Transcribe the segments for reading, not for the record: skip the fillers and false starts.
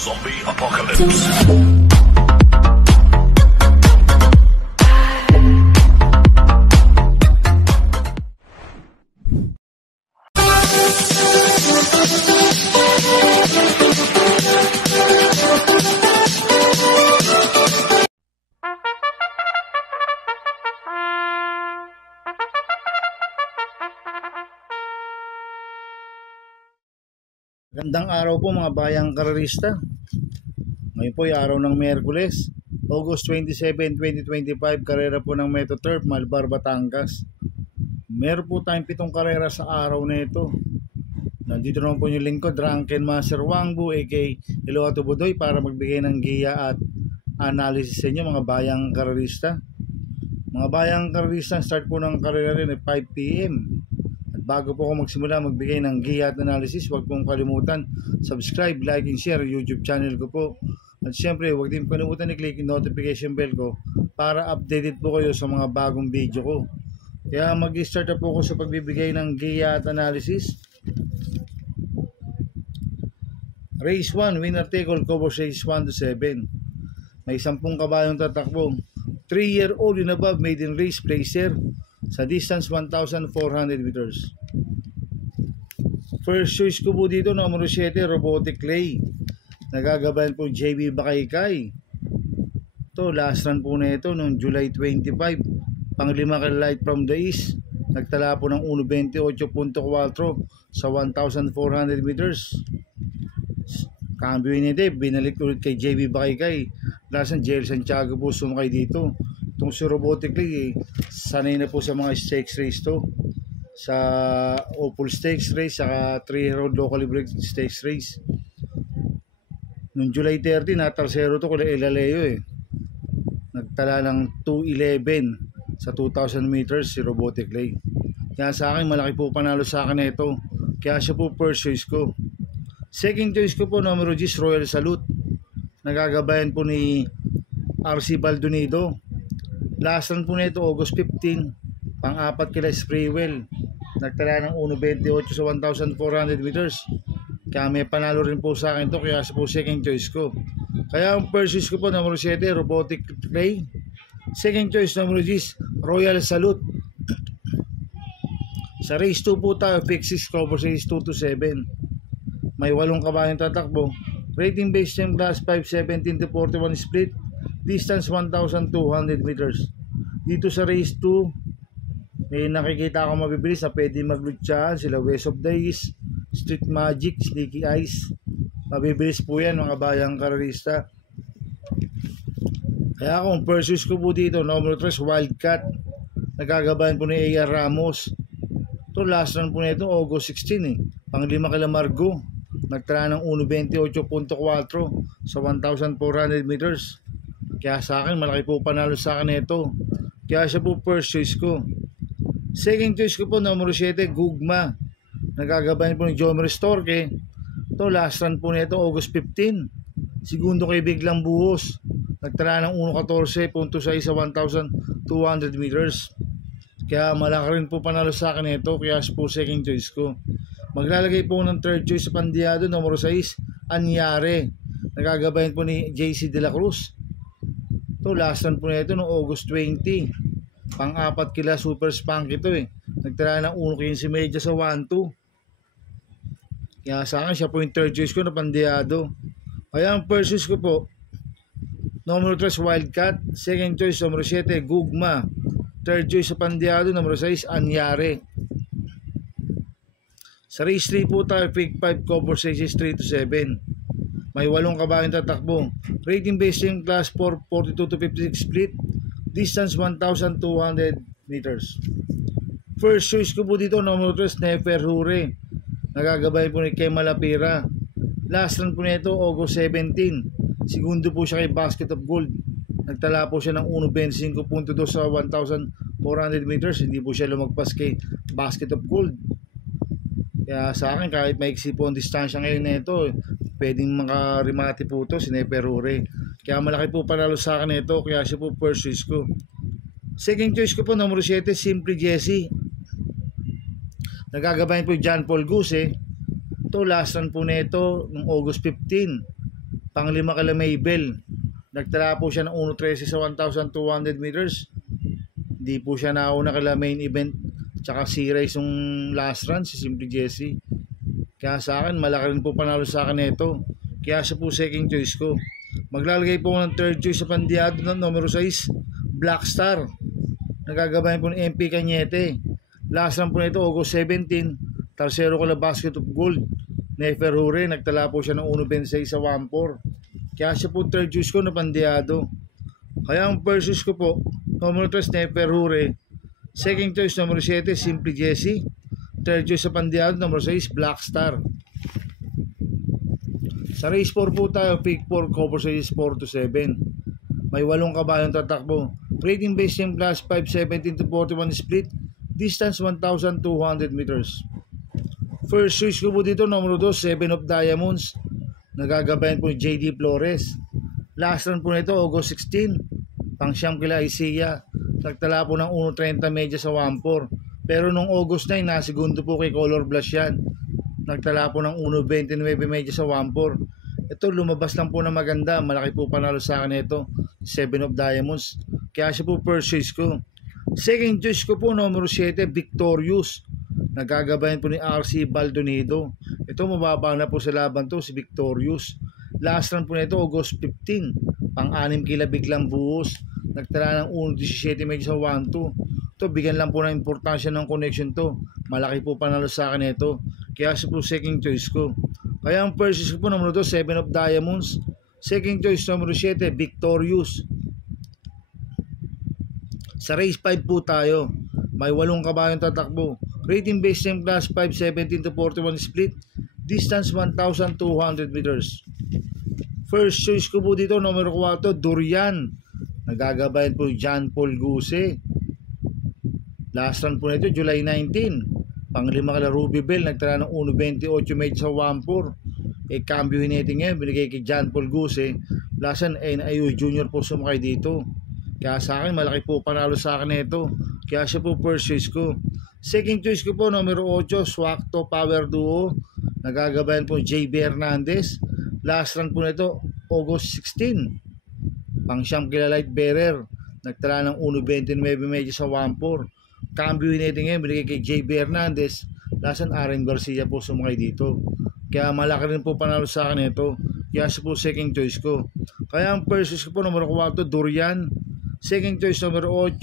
Zombie Apocalypse. Gandang araw po mga bayang karerista. Ngayon po ay araw ng Miyerkules, August 27, 2025, karera po ng Metoturf, Malbar, Batangas. Meron po tayong 7 karera sa araw na ito. Nandito naman po yung lingkod, Drunken Master Wangbu aka Iloato Budoy, para magbigay ng giya at analysis sa inyo mga bayang karerista. Mga bayang karerista, start po ng karera rin ay 5 PM. Bago po ako magsimula magbigay ng giya at analysis, huwag pong kalimutan subscribe, like, and share YouTube channel ko po. At syempre, huwag din kalimutan i-click yung notification bell ko para updated po kayo sa mga bagong video ko. Kaya mag-start na po ako sa pagbibigay ng giya at analysis. Race 1, winner take all, cover race 1 to 7. May 10 kabayong tatakbo. 3-year-old and above, maiden race placer sa distance 1,400 meters. First choice ko po dito, numero 7, Robotic Clay. Nagagabayan po JB Bakaykay. Ito, last run po na ito noong July 25. Pang-5 ka light from the east. Nagtala po ng 1.28.4 sa 1,400 meters. Cambio nito, binalik ulit kay JB Bakaykay. Last run, JL Santiago po sumakay dito. Itong si Robotic Clay, sanay na po sa mga stakes race to. Sa Opal Stakes Race, saka 3-year-old locally bred stakes race. Noong July 30, natarsero to kula Ilaleo eh. Nagtala ng 2:11 sa 2,000 meters si Robotic Clay. Kaya sa akin, malaki po panalo sa akin na ito. Kaya siya po first choice ko. Second choice ko po, numero 10, Royal Salute. Nagagabayan po ni RC Baldonido. Last run po na ito, August 15. Pang-4 kila Spraywell. Nagtala ng 1.28 sa 1,400 meters. Kaya may panalo rin po sa akin ito, kaya sa po second choice ko. Kaya ang first choice ko po, numero 7, Robotic Clay. Second choice, numero 10, Royal Salute. Sa race 2 po tayo, fixes cover race 2 to 7. May 8 kabayong tatakbo. Rating based yung class 5, 17 to 41 split. Distance 1,200 meters. Dito sa race 2, may nakikita ako mabibilis na pwede maglutsahan sila West of the East, Street Magic, Sneaky Eyes. Mabibilis po yan mga bayang karerista. Kaya kung pursues ko po dito, number 3, Wildcat. Nagagabayan po ni A.R. Ramos. Ito last run po na ito, August 16 eh. Pang-5 kila Margo. Nagtala ng 1.28.4 sa 1,400 meters. Kaya sa akin, malaki po panalo sa akin ito. Kaya siya po first choice ko. Second choice ko po, numero 7, Gugma. Nagagabayan po ni Jomer Storke. Ito, last run po nito, August 15. Segundo kay Biglang Buhos. Nagtala ng 1.14.6 sa 1,200 meters. Kaya malaki rin po panalo sa akin ito. Kaya siya po second choice ko. Maglalagay po ng third choice sa Pandiado, numero 6, Anyare. Nagagabayan po ni JC De La Cruz. Ito, last run po nito noong August 20. Pang-4 kila Super Spunk ito eh. Nagtala ng 1.15 medya sa 1-2. Kaya sa akin, siya po yung third choice ko na Pandiado. Kaya ang first choice ko po, numero 3, Wildcat. Second choice, numero 7, Gugma. Third choice sa Pandiado, numero 6, Anyare. Sa race 3 po tayo, Fig 5, cover races 3 to 7. May 8 kabayong tatakbo. Rating based yung class 4, 42 to 56 split. Distance 1,200 meters. First choice ko po dito, numero 3, Nefer Hure. Nagagabay po ni Kemal Apira. Last run po nito, August 17. Segundo po siya kay Basket of Gold. Nagtala po siya ng 1.25.2 sa 1,400 meters. Hindi po siya lumagpas kay Basket of Gold. Kaya sa akin, kahit maiksi po ang distansya ngayon na ito, pwedeng makarimati po ito si Nefer Hure. Kaya malaki po panalo sa akin ito, kaya siya po first choice ko. Second choice ko po, numero 7, Simply Jesse. Nagagabayan po John Paul Guse. Ito, last run po nito noong August 15. Pang-5 kila Maybell. Nagtala po siya ng 1.13 sa 1,200 meters. Hindi po siya nauna kila main event tsaka C-Race yung last run, si Simply Jesse. Kaya sa akin, malaki rin po panalo sa akin ito. Kaya siya po second choice ko. Maglalagay po ng third choice sa pandiado ng numero 6, Black Star. Nagagabayan po ng MP Cañete. Last run po nito, August 17. Tercero ko la basket of gold. Nefer Hure, nagtala po siya ng 1.26 sa 1.4. Kaya siya po third choice ko na pandiado. Kaya ang first choice ko po, numero 3, Nefer Hure. Second choice, numero 7, Simply Jesse. Third choice sa pandiado, numero 6, Black Star. Sa race 4 po tayo, pick 4, cover race 4 to 7. May 8 kabayong tatakbo. Rating base team class 5, 17 to 41 split. Distance 1,200 meters. First choice ko po dito, numero 2, 7 of Diamonds. Nagagabayan po ni JD Flores. Last run po nito, August 16. Pang-siyam kila Isiya. Nagtala po ng 1.30 medya sa 1.4. Pero nung August 9, nasigundo po kay Color Blush yan. Nagtala po ng 1.29 medya sa 1.4. Ito, lumabas lang po na maganda. Malaki po panalo sa akin ito. 7 of Diamonds. Kaya siya po first choice ko. Second choice ko po, numero 7, Victorious. Nagagabayan po ni RC Baldonido. Ito, mababa na po sa laban to, si Victorious. Last run po nito, August 15. Pang-6 kila biglang buhos. Nagtala ng 1.17 medya sa 1.2. Ito, bigyan lang po ng importansya ng connection to. Malaki po panalo sa akin ito. Kaya siya po second choice ko. Kaya ang first choice ko po, numero 2, 7 of Diamonds. Second choice, numero 7, Victorious. Sa race 5 po tayo. May 8 kabayong tatakbo. Rating base team class 5, 17 to 41 split. Distance 1,200 meters. First choice ko po dito, numero 4, Durian. Nagagabayan po John Paul Guse. Last run po nito, July 19. Pang-5 kala Ruby Bell, nagtala ng 1.28 medya sa 1.4. Cambio hitting ngayon, binigay kay John Paul Guse. Last run, NIU Junior po sumakay dito. Kaya sa akin, malaki po panalo sa akin ito. Kaya siya po first choice ko. Second choice ko po, numero 8, Swakto Power Duo. Nagagabayan po JB Hernandez. Last run po nito, August 16. Pang-siyam kila Light Bearer. Nagtala ng 1.29 medya sa 1.4. Cambio hitting ngayon, binigay kay JB Hernandez. Last run, Aaron Garcia po sumakay dito. Kaya malaki rin po panalo sa akin ito. Kaya siya po second choice ko. Kaya ang first choice ko po, numero 4, Durian. Second choice, numero 8,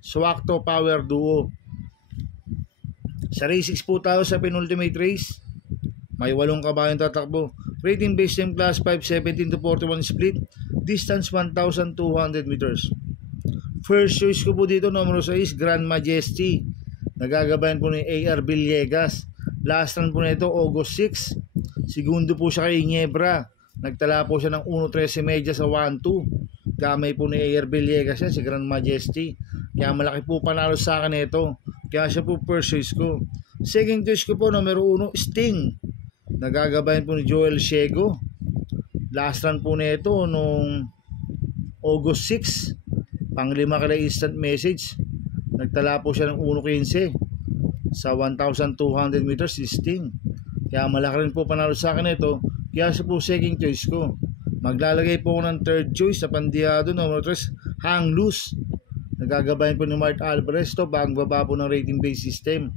Swakto Power Duo. Sa race 6 po tayo sa penultimate race. May 8 kabayong tatakbo. Rating base team class 5, 17 to 41 split. Distance 1,200 meters. First choice ko po dito, numero 6, Grand Majesty. Nagagabayan po ni AR Villegas. Last run po nito, August 6. Segundo po siya kay Niebra. Nagtala po siya ng 1.13 medya sa 1.2. Gamay po ni AR Villegas yan, si Grand Majesty. Kaya malaki po panalo sa akin ito. Kaya siya po first choice ko. Second choice ko po, numero 1, Sting. Nagagabayan po ni Joel Shego. Last run po nito nung August 6. Pang-5 kala instant message. Nagtala po siya ng 1.15 sa 1,200 meters si Sting. Kaya malaki rin po panalo sa akin ito. Kaya siya po second choice ko. Maglalagay po ako ng third choice sa pandiado, numero 3, Hang Loose. Nagagabayan po ni Mark Alvarez to, bagong baba po ng rating base system.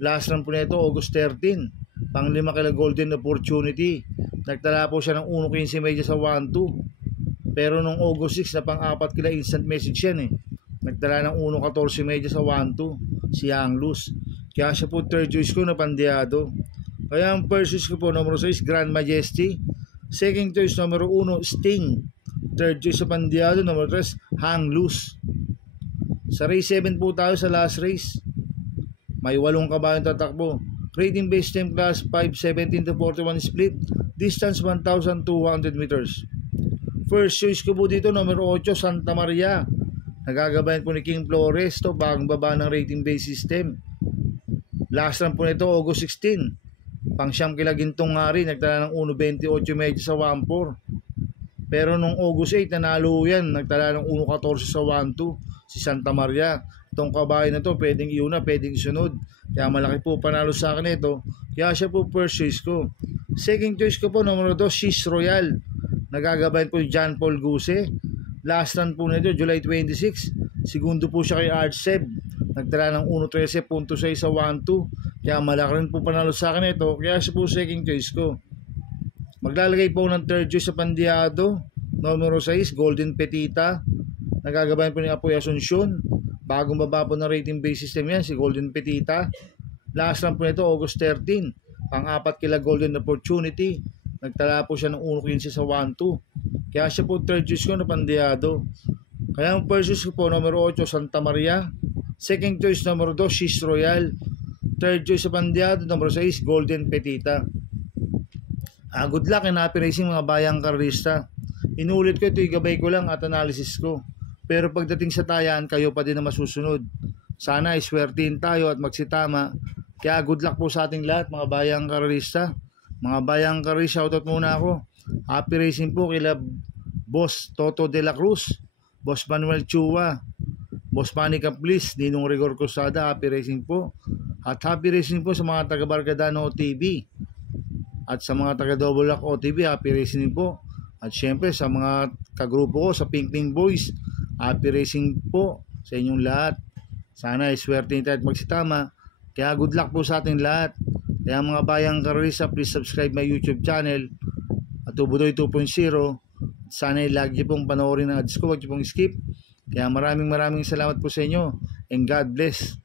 Last run po nito, August 13. Pang-5 kila Golden Opportunity. Nagtala po siya ng 1.15 medya sa 1.2. Pero nung August 6 na pang-4 kila instant message yan eh. Nagtala ng 1.14 medya sa 1.2. Si Hang Loose. Kaya siya po third choice ko na pandiado. Kaya ang first choice ko po, numero 6, Grand Majesty. Second choice, numero 1, Sting. Third choice sa pandiado, numero 3, Hang Loose. Sa race 7 po tayo sa last race. May 8 kabayong tatakbo. Rating base team class 5, 17 to 41 split. Distance 1,200 meters. First choice ko po dito, numero 8, Santa Maria. Nagagabayan po ni King Flores to, bagong baba ng rating base system. Last run po nito, August 16. Pang-siyam kila Gintong Hari, nagtala ng 1.28 medya sa 1.4. Pero nung August 8, nanalo yan, nagtala ng 1.14 sa 1.2. Si Santa Maria. Itong kabahay na to, pwedeng iuna, pwedeng sunod. Kaya malaki po panalo sa akin ito. Kaya siya po first choice ko. Second choice ko po, numero 2, Shish Royal. Nagagabayan po yung John Paul Guse. Last run po nito, July 26. Segundo po siya kay Artseb. Nagtala ng 1.13.6 sa 1-2. Kaya malaki rin po panalo sa akin ito. Kaya siya po second choice ko. Maglalagay po ng third choice sa Pandiado. Numero 6, Golden Petita. Nagagabayan po ni Apoy Asuncion. Bagong baba po ng rating base system yan, si Golden Petita. Last run po nito, August 13. Pang-apat kila Golden Opportunity. Nagtala po siya ng 1.15 sa 1-2. Kaya siya po third choice ko na Pandiado. Kaya ang first choice ko po, numero 8, Santa Maria. Second choice, numero 2, Shish Royal. Third choice sa Pandiado, numero 6, Golden Petita. Good luck and happy racing mga bayang karista. Inulit ko ito, igabay ko lang at analysis ko. Pero pagdating sa tayan, kayo pa din na masusunod. Sana iswertihin tayo at magsitama. Kaya good luck po sa ating lahat mga bayang karista. Mga bayang karista, shoutout muna ako. Happy racing po kila Boss Toto de la Cruz, Boss Manuel Chua, Boss Manny Caplis, Ninong Rigor Cruzada, happy racing po. At happy racing po sa mga taga Bargadano OTV. At sa mga taga Double Lock OTV, happy racing po. At syempre sa mga kagrupo ko sa Pink Pink Boys, happy racing po sa inyong lahat. Sana iswerte tayo at magsitama. Kaya good luck po sa ating lahat. Kaya mga bayang karista, please subscribe my YouTube channel at Tubudoy 2.0. Sana lagi pong panoorin ang ads ko, huwag niyo pong skip. Kaya maraming salamat po sa inyo and God bless.